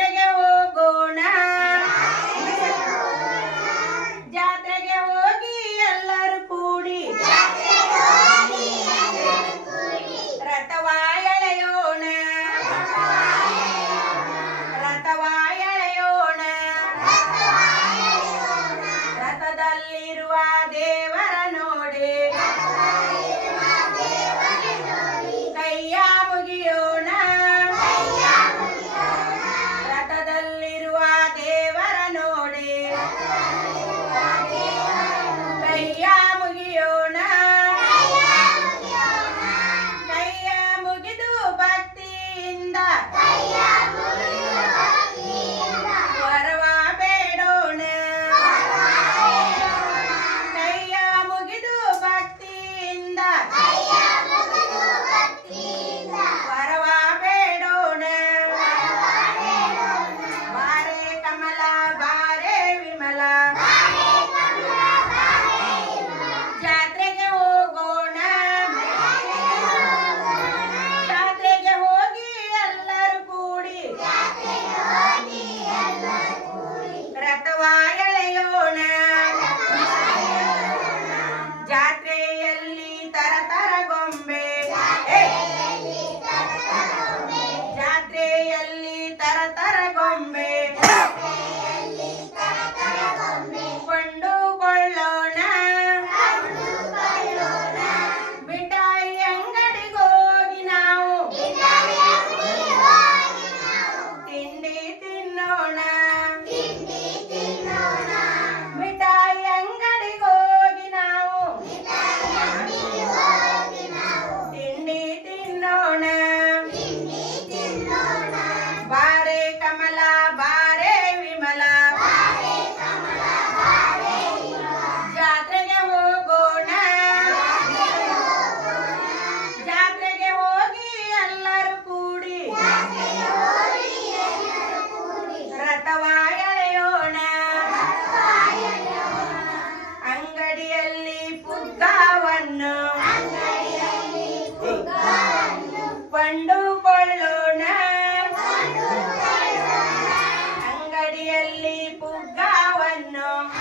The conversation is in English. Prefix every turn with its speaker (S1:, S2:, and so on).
S1: ಕಡೆಗೆ Tata. no.